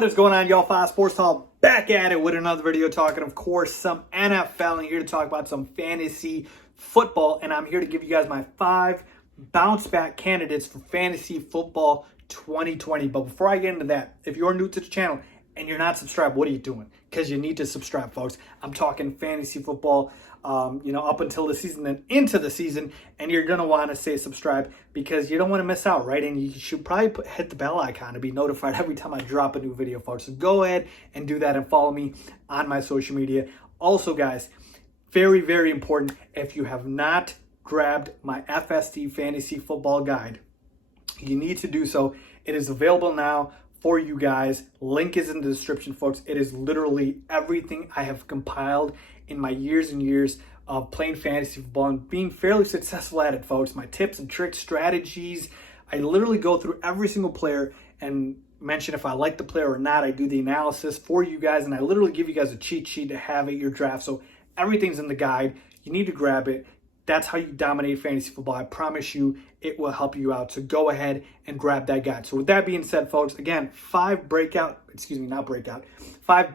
What is going on, y'all? Faiz Sports Talk back at it with another video talking, of course, some NFL, and here to talk about some fantasy football. And I'm here to give you guys my 5 bounce back candidates for fantasy football 2020. But before I get into that, if you're new to the channel and you're not subscribed, what are you doing? Because you need to subscribe, folks. I'm talking fantasy football, up until the season and into the season, and you're gonna want to say subscribe because you don't want to miss out, right? And you should probably hit the bell icon to be notified every time I drop a new video, folks. So go ahead and do that and follow me on my social media. Also, guys, very, very important, if you have not grabbed my FSD Fantasy Football Guide, you need to do so. It is available now for you guys. Link is in the description, folks. It is literally everything I have compiled in my years and years of playing fantasy football and being fairly successful at it, folks. My tips and tricks, strategies. I literally go through every single player and mention if I like the player or not. I do the analysis for you guys, and I literally give you guys a cheat sheet to have at your draft. So everything's in the guide. You need to grab it. That's how you dominate fantasy football. I promise you it will help you out. So go ahead and grab that guide. So with that being said, folks, again, 5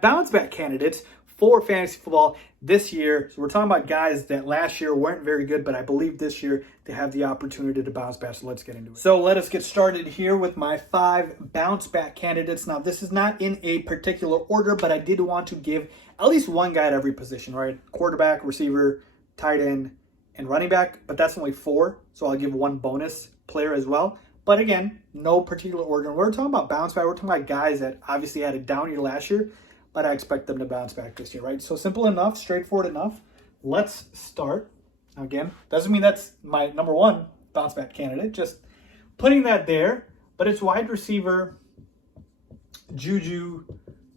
bounce back candidates for fantasy football this year. So we're talking about guys that last year weren't very good, but I believe this year they have the opportunity to bounce back. So let's get into it. So let us get started here with my 5 bounce back candidates. Now, this is not in a particular order, but I did want to give at least one guy at every position, right? Quarterback, receiver, tight end, and running back, but that's only 4, so I'll give 1 bonus player as well. But again, no particular order. We're talking about bounce back. We're talking about guys that obviously had a down year last year, but I expect them to bounce back this year, right? So simple enough, straightforward enough. Let's start. Again, doesn't mean that's my number 1 bounce back candidate, just putting that there, but it's wide receiver Juju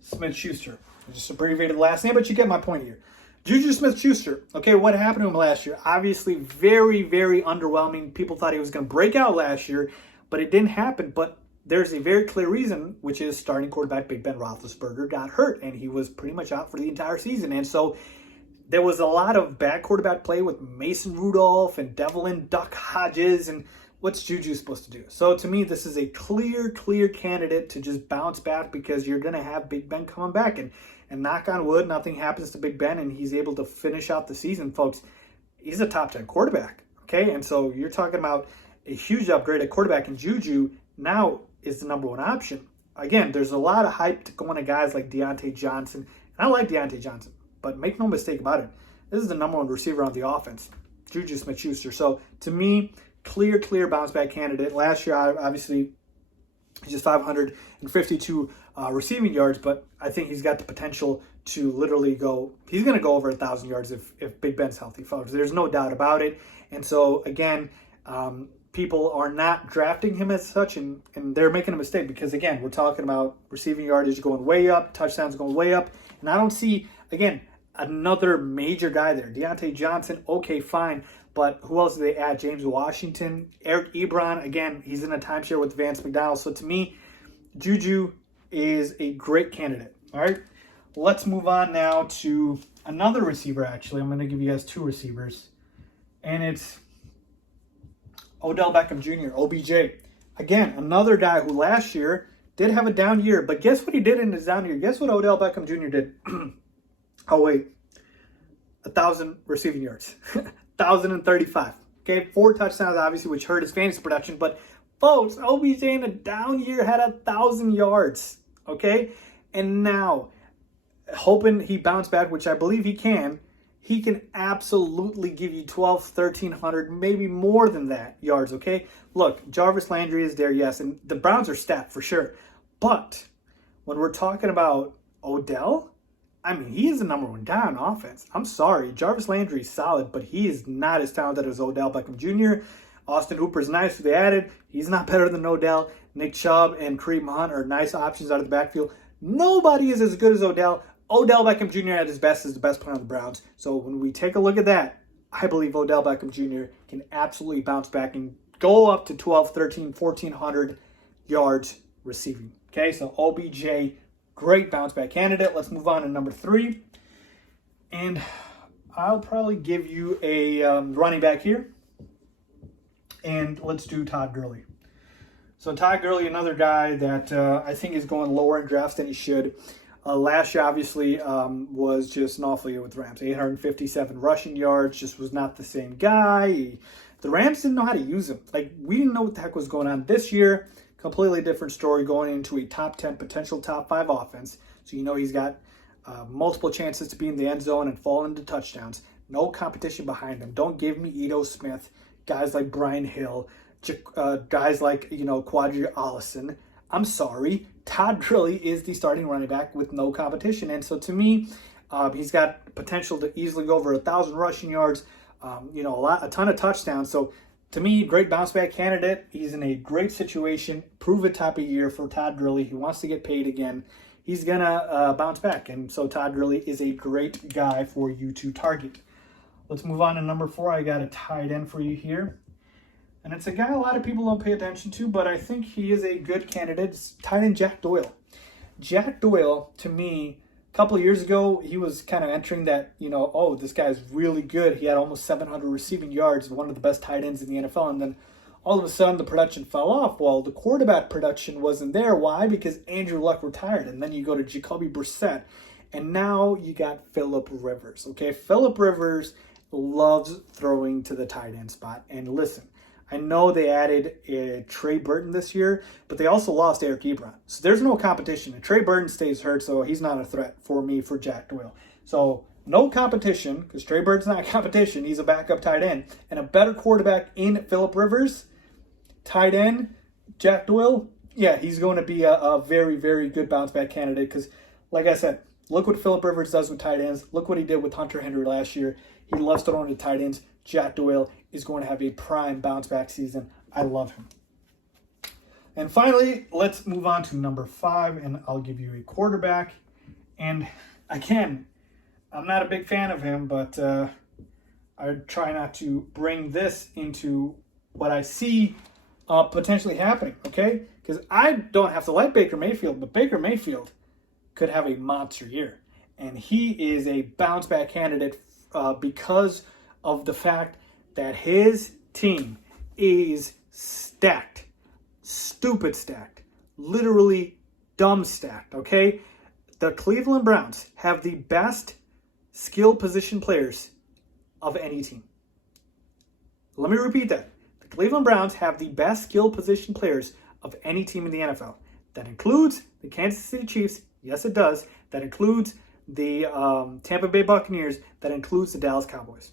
Smith-Schuster. I just abbreviated the last name, but you get my point here. Juju Smith-Schuster, okay, what happened to him last year? Obviously, very, very underwhelming. People thought he was going to break out last year, but it didn't happen. But there's a very clear reason, which is starting quarterback Big Ben Roethlisberger got hurt, and he was pretty much out for the entire season. And so there was a lot of bad quarterback play with Mason Rudolph and Devlin Duck Hodges, and what's Juju supposed to do? So to me, this is a clear candidate to just bounce back because you're going to have Big Ben coming back. And knock on wood, nothing happens to Big Ben, and he's able to finish out the season, folks. He's a top 10 quarterback, okay? And so you're talking about a huge upgrade at quarterback, and Juju now is the number 1 option. Again, there's a lot of hype to go into guys like Deontay Johnson, and I like Deontay Johnson, but make no mistake about it, this is the number 1 receiver on the offense, Juju Smith-Schuster. So to me, clear bounce back candidate. Last year, obviously, he's just 552 receiving yards, but I think he's got the potential to literally he's going to go over 1,000 yards if Big Ben's healthy, folks. There's no doubt about it. And so, again, people are not drafting him as such, and they're making a mistake because, again, we're talking about receiving yardage going way up, touchdowns going way up, and I don't see, again, another major guy there. Deontay Johnson, okay, fine, but who else do they add? James Washington, Eric Ebron, again, he's in a timeshare with Vance McDonald. So to me, Juju is a great candidate. All right, let's move on now to another receiver. Actually, I'm going to give you guys 2 receivers, and it's Odell Beckham Jr., OBJ. Again, another guy who last year did have a down year, but guess what he did in his down year? Guess what Odell Beckham Jr. did? 1,000 receiving yards, 1,035. Okay, 4 touchdowns, obviously, which hurt his fantasy production, but folks, OBJ in a down year had 1,000 yards, okay? And now, hoping he bounced back, which I believe he can absolutely give you 1,300, maybe more than that yards, okay? Look, Jarvis Landry is there, yes, and the Browns are stacked for sure. But when we're talking about Odell, I mean, he is the number 1 guy on offense. I'm sorry, Jarvis Landry is solid, but he is not as talented as Odell Beckham Jr. Austin Hooper's nice, who they added. He's not better than Odell. Nick Chubb and Kareem Hunt are nice options out of the backfield. Nobody is as good as Odell. Odell Beckham Jr. at his best is the best player on the Browns. So when we take a look at that, I believe Odell Beckham Jr. can absolutely bounce back and go up to 1,200, 1,300, 1,400 yards receiving. Okay, so OBJ, great bounce back candidate. Let's move on to number 3. And I'll probably give you a running back here. And let's do Todd Gurley. So Todd Gurley, another guy that I think is going lower in drafts than he should. Last year, obviously, was just an awful year with the Rams. 857 rushing yards, just was not the same guy. The Rams didn't know how to use him. Like, we didn't know what the heck was going on. This year, completely different story, going into a top 10, potential top 5 offense. So you know he's got multiple chances to be in the end zone and fall into touchdowns. No competition behind him. Don't give me Ito Smith, guys like Brian Hill, guys like, Quadri Allison. I'm sorry. Todd Gurley is the starting running back with no competition. And so to me, he's got potential to easily go over 1,000 rushing yards, a ton of touchdowns. So to me, great bounce back candidate. He's in a great situation. Prove it type of year for Todd Gurley. He wants to get paid again. He's going to bounce back. And so Todd Gurley is a great guy for you to target. Let's move on to number 4. I got a tight end for you here. And it's a guy a lot of people don't pay attention to, but I think he is a good candidate. It's Tynan Jack Doyle. Jack Doyle, to me, a couple of years ago, he was kind of entering that, this guy's really good. He had almost 700 receiving yards, one of the best tight ends in the NFL. And then all of a sudden, the production fell off. Well, the quarterback production wasn't there. Why? Because Andrew Luck retired. And then you go to Jacoby Brissett. And now you got Phillip Rivers. Okay, Phillip Rivers loves throwing to the tight end spot. And listen, I know they added Trey Burton this year, but they also lost Eric Ebron. So there's no competition. And Trey Burton stays hurt, so he's not a threat for me for Jack Doyle. So no competition, because Trey Burton's not competition. He's a backup tight end. And a better quarterback in Phillip Rivers, tight end, Jack Doyle, yeah, he's going to be a very, very good bounce back candidate. Because, like I said, look what Phillip Rivers does with tight ends. Look what he did with Hunter Henry last year. He loves throwing to tight ends. Jack Doyle is going to have a prime bounce back season. I love him. And finally, let's move on to number 5, and I'll give you a quarterback. And again, I'm not a big fan of him, but I try not to bring this into what I see potentially happening, okay? Because I don't have to like Baker Mayfield, but Baker Mayfield could have a monster year. And he is a bounce back candidate because of the fact that his team is stacked, stupid stacked, literally dumb stacked, okay? The Cleveland Browns have the best skill position players of any team. Let me repeat that. The Cleveland Browns have the best skill position players of any team in the NFL. That includes the Kansas City Chiefs. Yes, it does. That includes the Tampa Bay Buccaneers. That includes the Dallas Cowboys.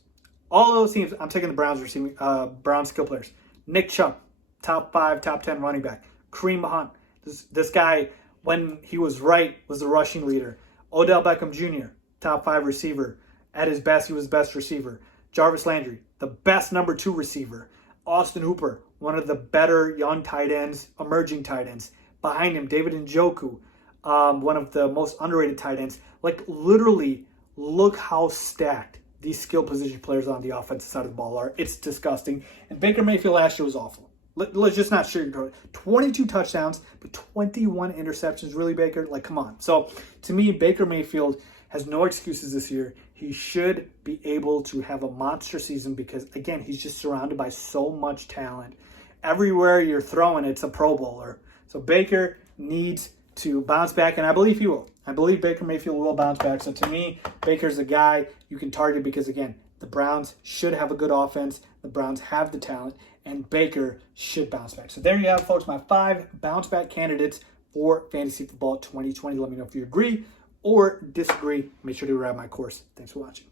All of those teams, I'm taking the Browns skill players. Nick Chubb, top 5, top 10 running back. Kareem Hunt, this guy, when he was right, was the rushing leader. Odell Beckham Jr., top 5 receiver. At his best, he was the best receiver. Jarvis Landry, the best number 2 receiver. Austin Hooper, one of the better young tight ends, emerging tight ends. Behind him, David Njoku, one of the most underrated tight ends. Like, literally, look how stacked these skill position players on the offensive side of the ball are. It's disgusting. And Baker Mayfield last year was awful. Let's just not sugarcoat it. 22 touchdowns, but 21 interceptions. Really, Baker? Like, come on. So, to me, Baker Mayfield has no excuses this year. He should be able to have a monster season because, again, he's just surrounded by so much talent. Everywhere you're throwing, it's a Pro Bowler. So, Baker needs to bounce back, and I believe he will. I believe Baker Mayfield will bounce back. So to me, Baker's a guy you can target because, again, the Browns should have a good offense. The Browns have the talent, and Baker should bounce back. So there you have it, folks, my 5 bounce back candidates for Fantasy Football 2020. Let me know if you agree or disagree. Make sure to grab my course. Thanks for watching.